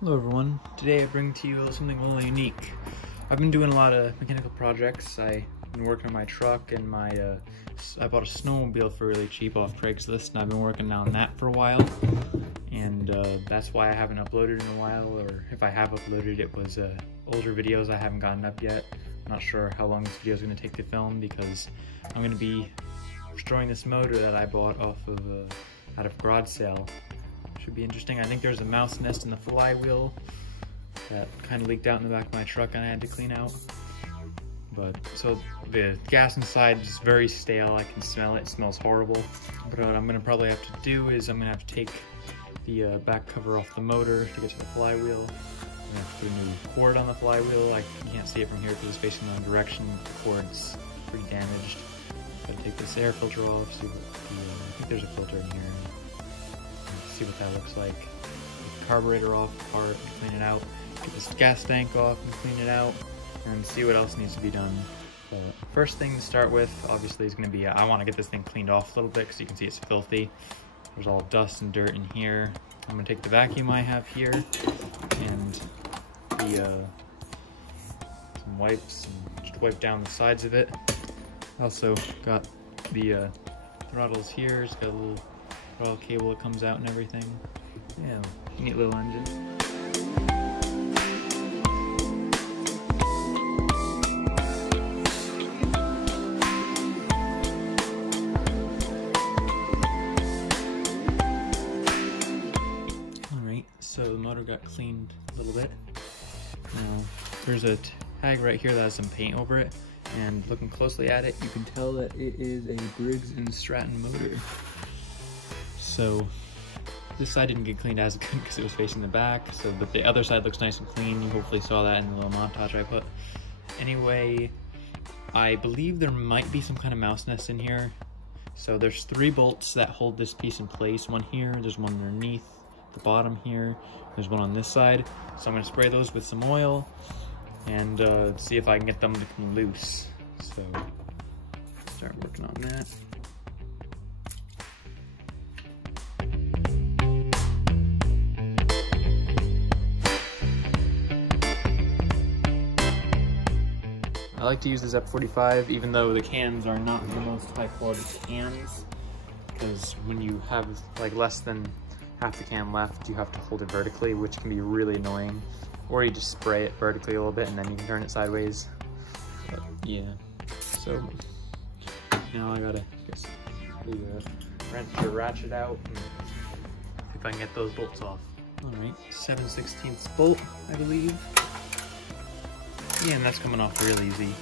Hello everyone, today I bring to you something a little unique. I've been doing a lot of mechanical projects. I've been working on my truck and I bought a snowmobile for really cheap off Craigslist, and I've been working on that for a while. And that's why I haven't uploaded in a while, or if I have uploaded, it was older videos I haven't gotten up yet. I'm not sure how long this video is going to take to film because I'm going to be restoring this motor that I bought off of out of garage sale. Should be interesting. I think there's a mouse nest in the flywheel that kind of leaked out in the back of my truck and I had to clean out. But so the gas inside is very stale. I can smell it. It smells horrible. But what I'm gonna probably have to do is I'm gonna have to take the back cover off the motor to get to the flywheel. I'm gonna have to put a new cord on the flywheel. You can't see it from here because it's facing the wrong direction. The cord's pretty damaged. Gotta take this air filter off. See what I think there's a filter in here. See what that looks like. Get the carburetor off apart, clean it out. Get this gas tank off and clean it out, and see what else needs to be done. But first thing to start with, obviously, is going to be I want to get this thing cleaned off a little bit because you can see it's filthy. There's all dust and dirt in here. I'm going to take the vacuum I have here and some wipes and just wipe down the sides of it. Also got the throttles here. It's got a little throttle cable that comes out and everything. Yeah, neat little engine. Alright, so the motor got cleaned a little bit. Now, there's a tag right here that has some paint over it, and looking closely at it, you can tell that it is a Briggs and Stratton motor. So this side didn't get cleaned as good because it was facing the back, but the other side looks nice and clean. You hopefully saw that in the little montage I put. Anyway, I believe there might be some kind of mouse nest in here. So there's 3 bolts that hold this piece in place. One here, there's one underneath the bottom here, there's one on this side. So I'm going to spray those with some oil and see if I can get them to come loose. So start working on that. I like to use this F45 even though the cans are not the most high quality cans, because when you have like less than half the can left, you have to hold it vertically, which can be really annoying. Or you just spray it vertically a little bit and then you can turn it sideways. But yeah, so now I gotta get the wrench or ratchet out and see if I can get those bolts off. Alright, 7/16 bolt, I believe. Yeah, and that's coming off real easy.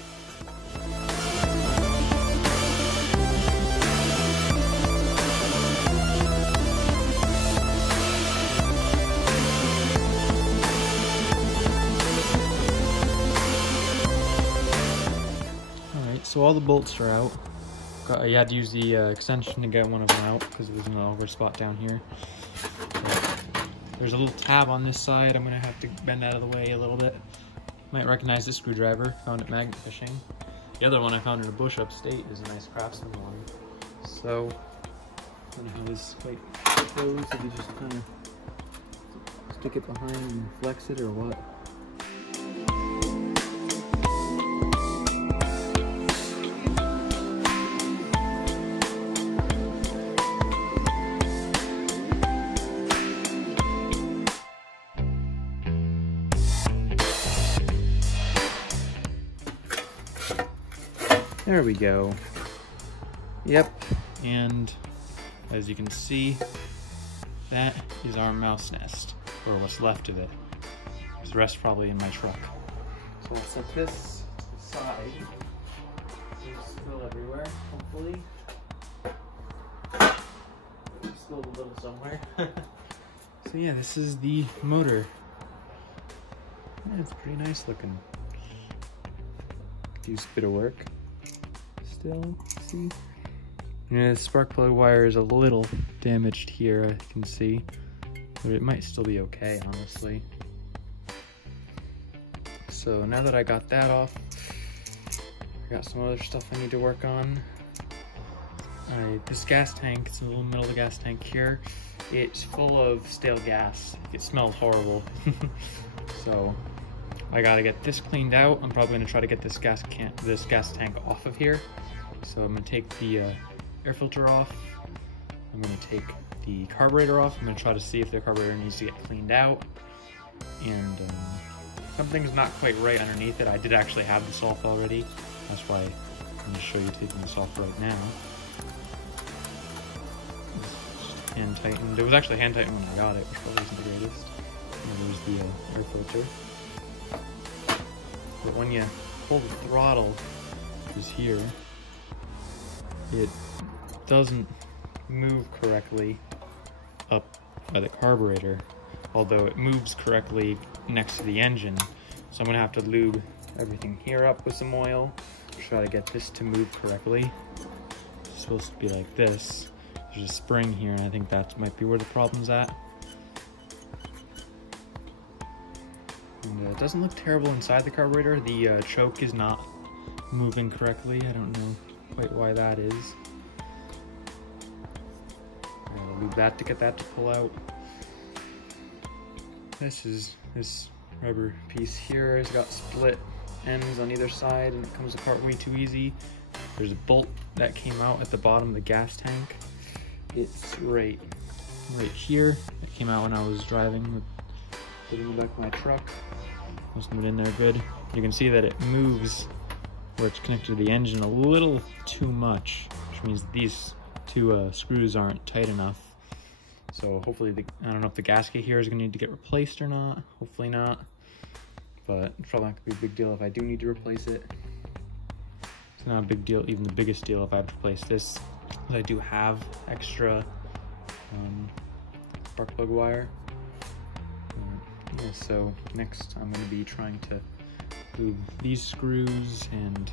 Alright, so all the bolts are out. I had to use the extension to get one of them out because it was in an awkward spot down here. There's a little tab on this side. I'm going to have to bend out of the way a little bit. Might recognize this screwdriver, found it magnet fishing. The other one I found in a bush upstate is a nice Craftsman one. So, I don't know how this quite goes, if you just kind of stick it behind and flex it or what. There we go. Yep, and as you can see, that is our mouse nest, or what's left of it. There's the rest probably in my truck. So I'll set this to the side. There's spill everywhere, hopefully. Spilled a little somewhere. So yeah, this is the motor. Yeah, it's pretty nice looking. Used a bit of work. Still, see? Yeah, the spark plug wire is a little damaged here, I can see. But it might still be okay, honestly. So now that I got that off, I got some other stuff I need to work on. This gas tank, it's in the little middle of the gas tank here. it's full of stale gas. It smells horrible. So I gotta get this cleaned out. I'm probably gonna try to get this gas tank off of here. So I'm gonna take the air filter off. I'm gonna take the carburetor off. I'm gonna try to see if the carburetor needs to get cleaned out. And something's not quite right underneath it. I did actually have this off already. That's why I'm gonna show you taking this off right now. Just hand tightened. It was actually hand tightened when I got it, which probably isn't the greatest. And there's the air filter. But when you pull the throttle, which is here, it doesn't move correctly up by the carburetor, although it moves correctly next to the engine. So I'm gonna have to lube everything here up with some oil, try to get this to move correctly. It's supposed to be like this. There's a spring here, and I think that might be where the problem's at. And it doesn't look terrible inside the carburetor. The choke is not moving correctly. I don't know quite why that is. I'll lube that to get that to pull out. This rubber piece here has got split ends on either side, and it comes apart way too easy. There's a bolt that came out at the bottom of the gas tank. It's right here. It came out when I was driving, putting it back in my truck. Just put it in there good. You can see that it moves where it's connected to the engine a little too much, which means these two screws aren't tight enough. So hopefully, I don't know if the gasket here is gonna need to get replaced or not. Hopefully not, but it's probably not gonna be a big deal if I do need to replace it. It's not a big deal, even the biggest deal if I have to replace this, because I do have extra spark plug wire. Yeah, so next I'm going to be trying to lube these screws and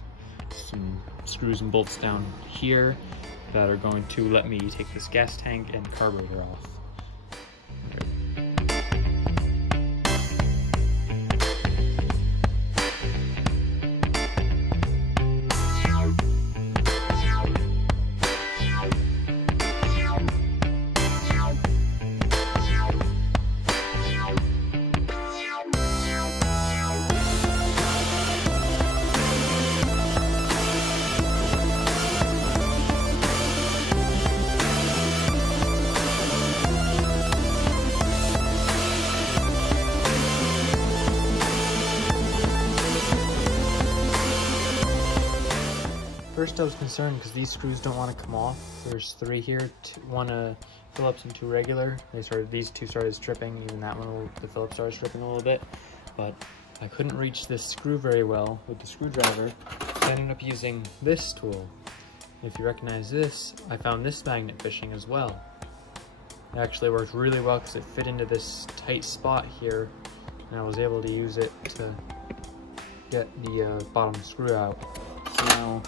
some screws and bolts down here that are going to let me take this gas tank and carburetor off. First I was concerned because these screws don't want to come off. There's three here, one Phillips and two regular. These two started stripping, even that one, the Phillips started stripping a little bit. But I couldn't reach this screw very well with the screwdriver, so I ended up using this tool. If you recognize this, I found this magnet fishing as well. It actually worked really well because it fit into this tight spot here, and I was able to use it to get the bottom screw out. So now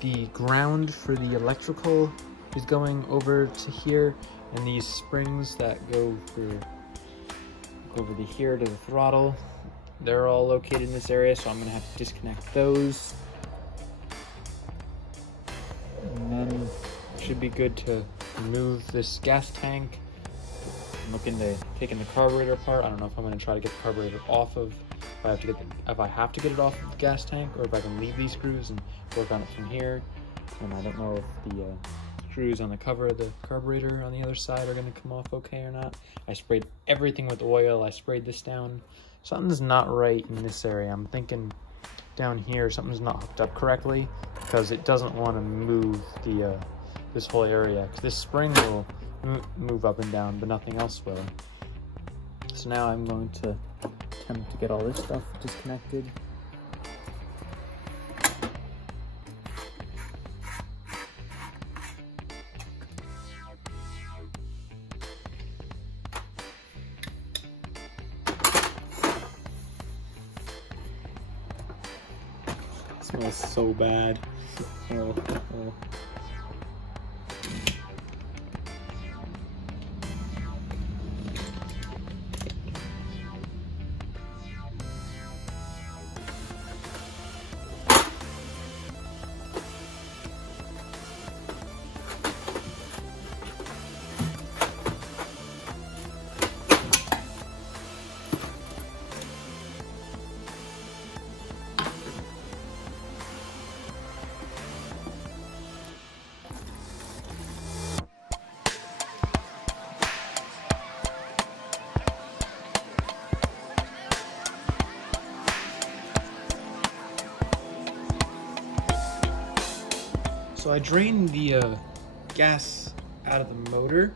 the ground for the electrical is going over to here, and these springs that go over to here to the throttle, they're all located in this area, so I'm gonna have to disconnect those. And then it should be good to remove this gas tank. I'm looking to taking the carburetor apart. I don't know if I'm gonna try to get the carburetor off of, if I have to get it off of the gas tank, or if I can leave these screws and work on it from here. And I don't know if the screws on the cover of the carburetor on the other side are going to come off okay or not. I sprayed everything with oil. I sprayed this down. Something's not right in this area. I'm thinking down here something's not hooked up correctly, because it doesn't want to move the this whole area, because this spring will move up and down, but nothing else will. So now I'm going to attempt to get all this stuff disconnected. It smells so bad. Oh. So I drained the gas out of the motor,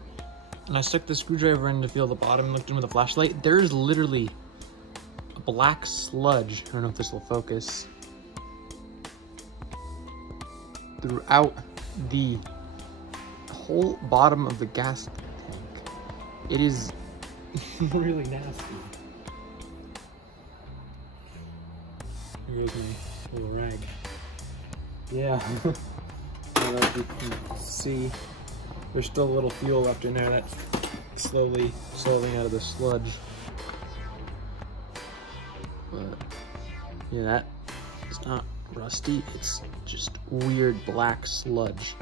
and I stuck the screwdriver in to feel the bottom, looked in with a flashlight. There's literally a black sludge, I don't know if this will focus, throughout the whole bottom of the gas tank. It is really nasty. Here's my little rag. Yeah. As you can see, there's still a little fuel left in there that's slowly dissolving out of the sludge. But yeah, that it's not rusty, it's just weird black sludge.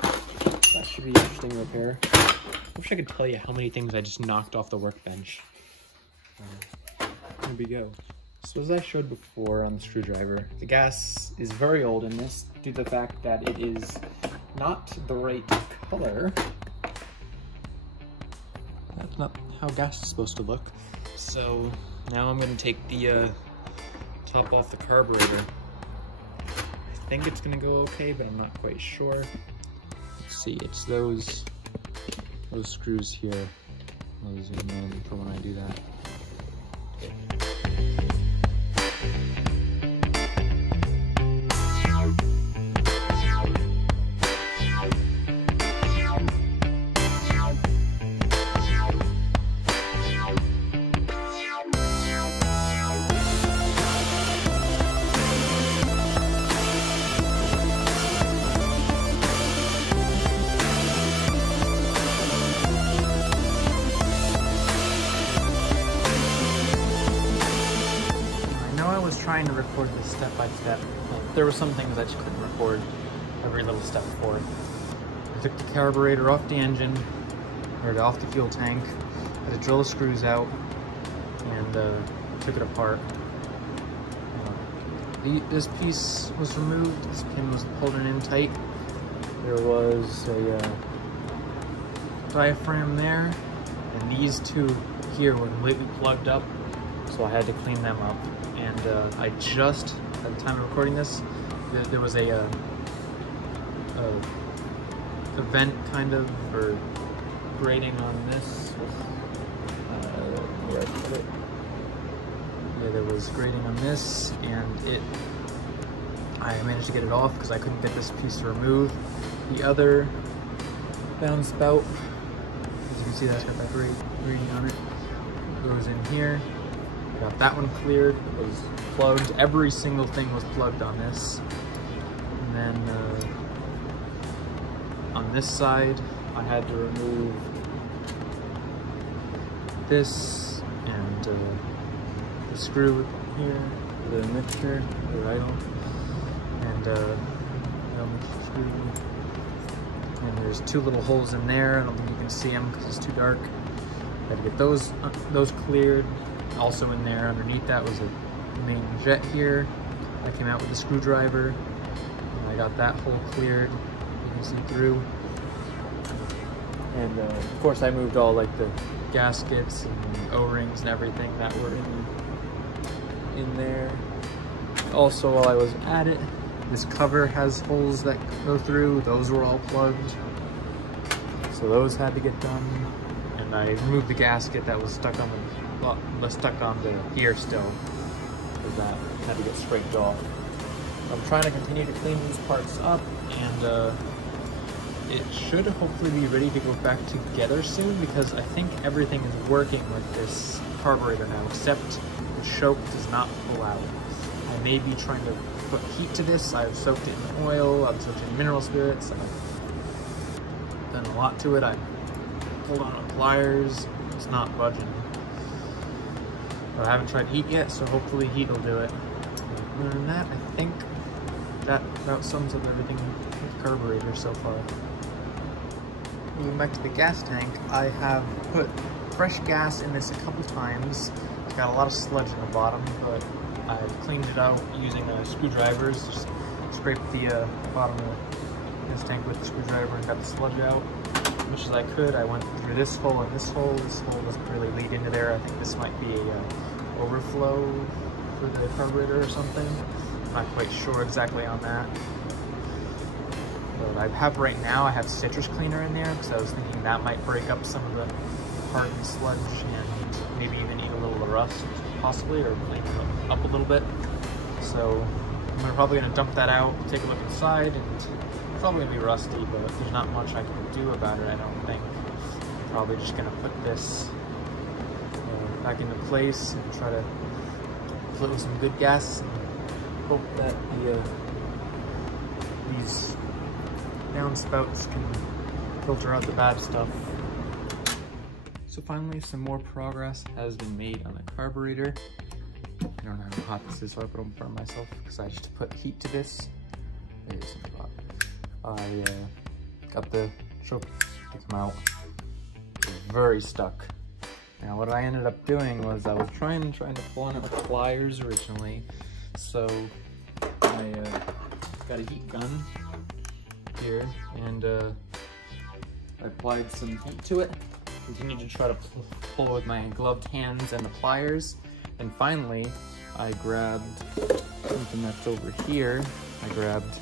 That should be interesting repair. I wish I could tell you how many things I just knocked off the workbench. Here we go. So as I showed before on the screwdriver, the gas is very old in this due to the fact that it is not the right color. That's not how gas is supposed to look. So now I'm going to take the top off the carburetor. I think it's going to go okay, but I'm not quite sure. Let's see, it's those screws here. I'll zoom in for when I do that. Trying to record this step by step. There were some things I just couldn't record every little step for. I took the carburetor off the engine, or off the fuel tank, had to drill the screws out, and took it apart. This piece was removed, this pin was holding in tight. There was a diaphragm there, and these two here were completely plugged up, so I had to clean them up. And I just, at the time of recording this, there was a vent kind of, or grating on this. Where I put it. Yeah, there was grating on this, and I managed to get it off because I couldn't get this piece to remove. The other downspout, as you can see, that's got that grating on it. Goes in here. Got that one cleared, it was plugged, every single thing was plugged on this. And then on this side, I had to remove this and the screw here, the mixture, the idle, and screw. And there's two little holes in there. I don't think you can see them because it's too dark. I had to get those cleared. Also in there, underneath that was a main jet here. I came out with a screwdriver, and I got that hole cleared. You can see through. And of course, I moved all like the gaskets and O-rings and everything that were in there. Also, while I was at it, this cover has holes that go through. Those were all plugged, so those had to get done. And I removed the gasket that was stuck on the here still, because that had to get scraped off. I'm trying to continue to clean these parts up, and it should hopefully be ready to go back together soon, because I think everything is working with this carburetor now, except the choke does not pull out. I may be trying to put heat to this. I've soaked it in oil, I've soaked it in mineral spirits, I've done a lot to it. I pulled on pliers, it's not budging. But I haven't tried heat yet, so hopefully heat will do it. Other than that, I think that about sums up everything with the carburetor so far. Moving back to the gas tank, I have put fresh gas in this a couple times. It's got a lot of sludge in the bottom, but I've cleaned it out using screwdrivers. Just scraped the bottom of this tank with the screwdriver and got the sludge out as much as I could. I went through this hole and this hole. This hole doesn't really lead into there. I think this might be a overflow for the carburetor or something. I'm not quite sure exactly on that. But right now I have citrus cleaner in there because I was thinking that might break up some of the hardened sludge and maybe even eat a little of the rust, possibly, or clean it up a little bit. So I'm probably gonna dump that out, take a look inside, and it's probably gonna be rusty, but there's not much I can do about it, I don't think. I'm probably just gonna put this back into place and try to fill it with some good gas and hope that these downspouts can filter out the bad stuff. So finally, some more progress has been made on the carburetor. I don't know how hot this is, so I put it in front of myself because I just put heat to this. There's some hot. I got the choke to come out. It's very stuck. Now what I ended up doing was I was trying to pull on it with pliers originally. So I got a heat gun here and I applied some heat to it. Continued to try to pull with my gloved hands and the pliers. And finally, I grabbed something that's over here. I grabbed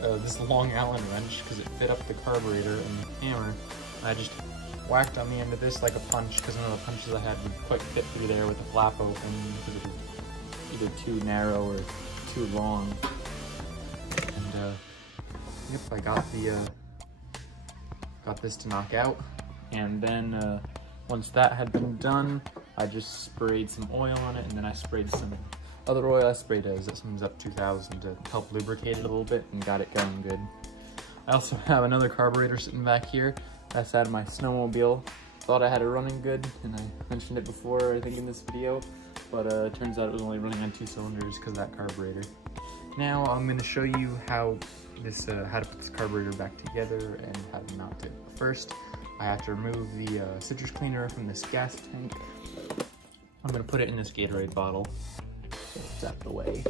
this long Allen wrench because it fit up the carburetor and the hammer. And I just whacked on the end of this like a punch because none of the punches I had would quite fit through there with the flap open because it was either too narrow or too long. And yep, I got this to knock out. And then once that had been done, I just sprayed some oil on it, and then I sprayed some other oil. I sprayed some Up 2000 to help lubricate it a little bit and got it going good. I also have another carburetor sitting back here. That's out of my snowmobile. Thought I had it running good, and I mentioned it before, I think, in this video, but it turns out it was only running on 2 cylinders because of that carburetor. Now I'm going to show you how to put this carburetor back together and how to mount it. First, I have to remove the citrus cleaner from this gas tank. I'm going to put it in this Gatorade bottle, so it's out of the way.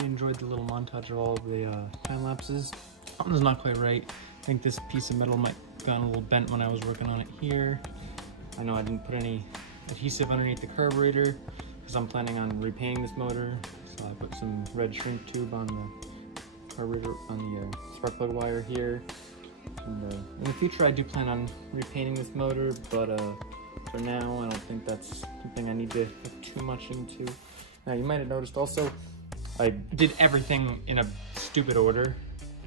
Enjoyed the little montage of all the time lapses. Something's not quite right. I think this piece of metal might have gotten a little bent when I was working on it here. I know I didn't put any adhesive underneath the carburetor because I'm planning on repainting this motor. So I put some red shrink tube on the carburetor, on the spark plug wire here. And in the future I do plan on repainting this motor, but for now I don't think that's something I need to look too much into. Now you might have noticed also, I did everything in a stupid order,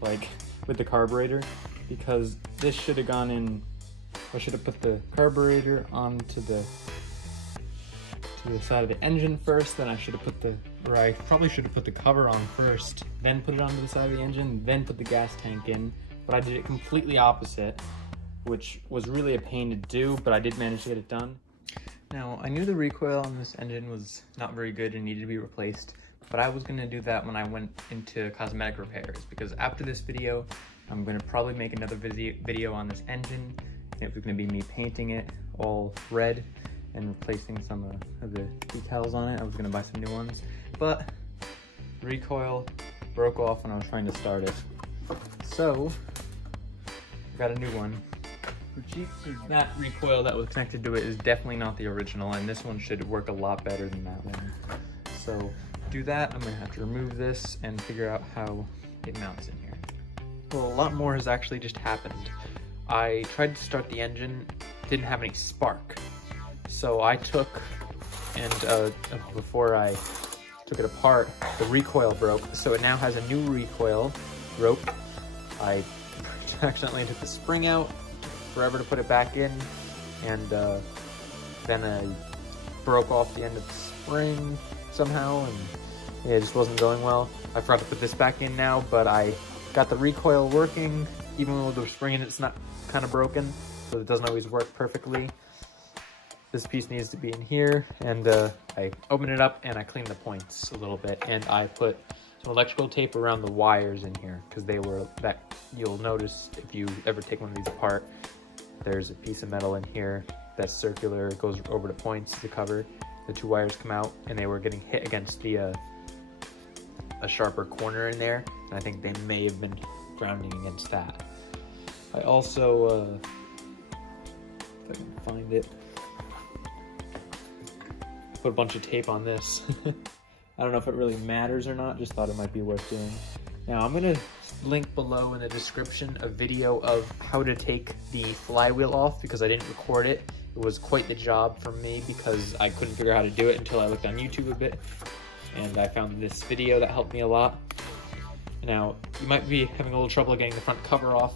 like with the carburetor, because this should have gone in. I should have put the carburetor onto the side of the engine first, then I should have put I probably should have put the cover on first, then put it onto the side of the engine, then put the gas tank in, but I did it completely opposite, which was really a pain to do, but I did manage to get it done. Now, I knew the recoil on this engine was not very good and needed to be replaced, But I was gonna do that when I went into cosmetic repairs, because after this video, I'm gonna probably make another video on this engine. It was gonna be me painting it all red and replacing some of the decals on it. I was gonna buy some new ones, but recoil broke off when I was trying to start it. So, I got a new one. That recoil that was connected to it is definitely not the original, and this one should work a lot better than that one. So, to do that, I'm gonna have to remove this and figure out how it mounts in here. Well, a lot more has actually just happened. I tried to start the engine, didn't have any spark. So I took, and before I took it apart, the recoil broke. So it now has a new recoil rope. I accidentally took the spring out, took forever to put it back in, and then I broke off the end of the spring somehow, and yeah, it just wasn't going well. I forgot to put this back in now, but I got the recoil working, even with the spring in it's not kind of broken, so it doesn't always work perfectly. This piece needs to be in here, and I opened it up and I cleaned the points a little bit, and I put some electrical tape around the wires in here, because they were, that you'll notice if you ever take one of these apart, there's a piece of metal in here that's circular, it goes over the points, the cover, the two wires come out, and they were getting hit against the a sharper corner in there, and I think they may have been grounding against that. I also, if I can find it, put a bunch of tape on this. I don't know if it really matters or not, just thought it might be worth doing. Now I'm gonna link below in the description a video of how to take the flywheel off, because I didn't record it. It was quite the job for me because I couldn't figure out how to do it until I looked on YouTube a bit, and I found this video that helped me a lot. Now, you might be having a little trouble getting the front cover off,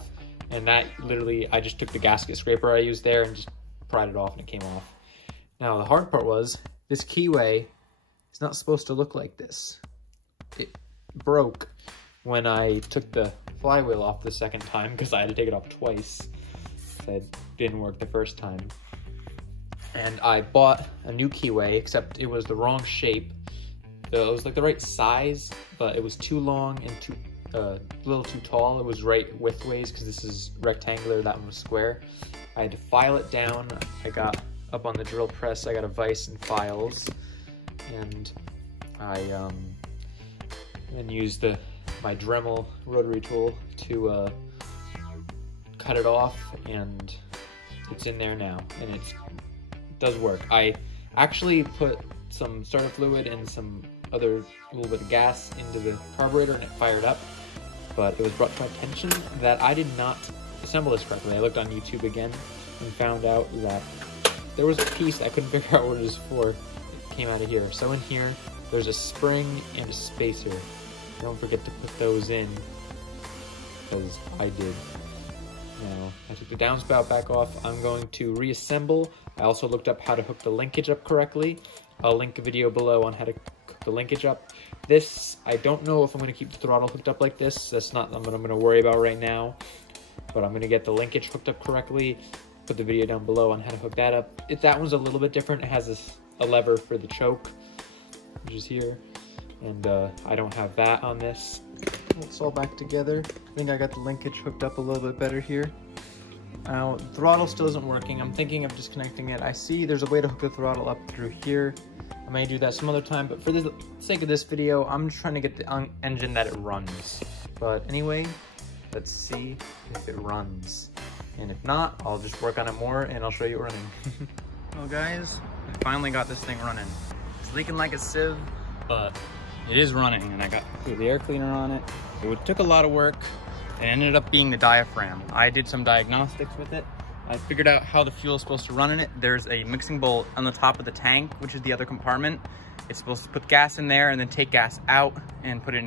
and that literally, I just took the gasket scraper I used there and just pried it off and it came off. Now, the hard part was, this keyway is not supposed to look like this. It broke when I took the flywheel off the second time, because I had to take it off twice. It didn't work the first time. And I bought a new keyway, except it was the wrong shape. It was like the right size, but it was too long and too a little too tall. It was right widthways, because this is rectangular, that one was square. I had to file it down. I got up on the drill press, I got a vise and files, and I then used my Dremel rotary tool to cut it off, and it's in there now, and it does work. I actually put some starter fluid and some other little bit of gas into the carburetor, and it fired up, but it was brought to my attention that I did not assemble this correctly. I looked on YouTube again and found out that there was a piece I couldn't figure out what it was for. It came out of here. So in here, there's a spring and a spacer. Don't forget to put those in, because I did. Now, I took the downspout back off. I'm going to reassemble. I also looked up how to hook the linkage up correctly. I'll link a video below on how to hook the linkage up. This, I don't know if I'm going to keep the throttle hooked up like this. That's not what I'm going to worry about right now. But I'm going to get the linkage hooked up correctly. Put the video down below on how to hook that up. That one's a little bit different. It has a lever for the choke, which is here. And I don't have that on this. It's all back together. I think I got the linkage hooked up a little bit better here. Now, the throttle still isn't working. I'm thinking of disconnecting it. I see there's a way to hook the throttle up through here. I may do that some other time, but for the sake of this video, I'm just trying to get the engine that it runs. But anyway, let's see if it runs. And if not, I'll just work on it more and I'll show you it running. Well guys, I finally got this thing running. It's leaking like a sieve, but it is running, and I got the air cleaner on it. It took a lot of work. It ended up being the diaphragm. I did some diagnostics with it. I figured out how the fuel is supposed to run in it. There's a mixing bowl on the top of the tank, which is the other compartment. It's supposed to put gas in there and then take gas out and put it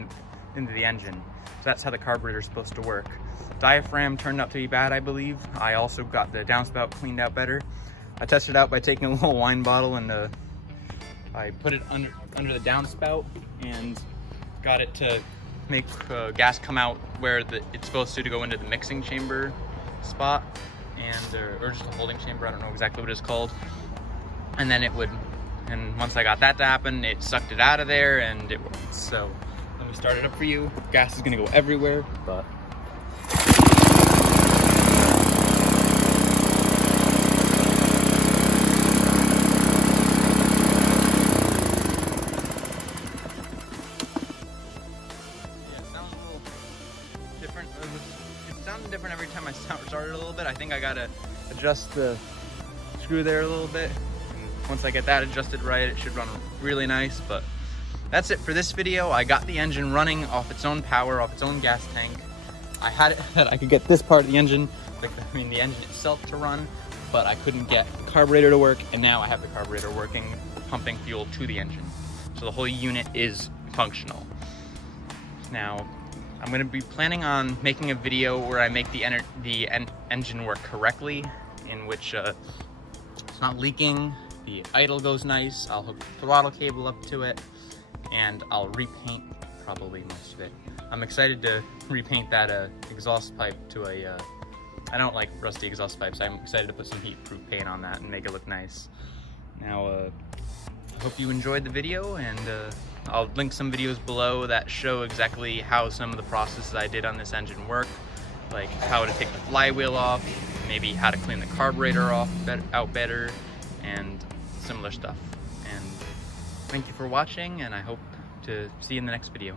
into the engine. So that's how the carburetor is supposed to work. Diaphragm turned out to be bad, I believe. I also got the downspout cleaned out better. I tested it out by taking a little wine bottle and I put it under the downspout and got it to make gas come out where it's supposed to go into the mixing chamber spot, and or just a holding chamber, I don't know exactly what it's called. And then it would and once I got that to happen, it sucked it out of there and it worked. So let me start it up for you. Gas is gonna go everywhere, but different every time I start it a little bit. I think I gotta adjust the screw there a little bit. And once I get that adjusted right, it should run really nice. But that's it for this video. I got the engine running off its own power, off its own gas tank. I had it that I could get this part of the engine, the engine itself to run, but I couldn't get the carburetor to work, and now I have the carburetor working, pumping fuel to the engine. So the whole unit is functional. Now, I'm going to be planning on making a video where I make the engine work correctly, in which it's not leaking, the idle goes nice, I'll hook the throttle cable up to it, and I'll repaint probably most of it. I'm excited to repaint that exhaust pipe to a, I don't like rusty exhaust pipes, I'm excited to put some heat-proof paint on that and make it look nice. Now, I hope you enjoyed the video, and I'll link some videos below that show exactly how some of the processes I did on this engine work, like how to take the flywheel off, maybe how to clean the carburetor out better, and similar stuff. And thank you for watching, and I hope to see you in the next video.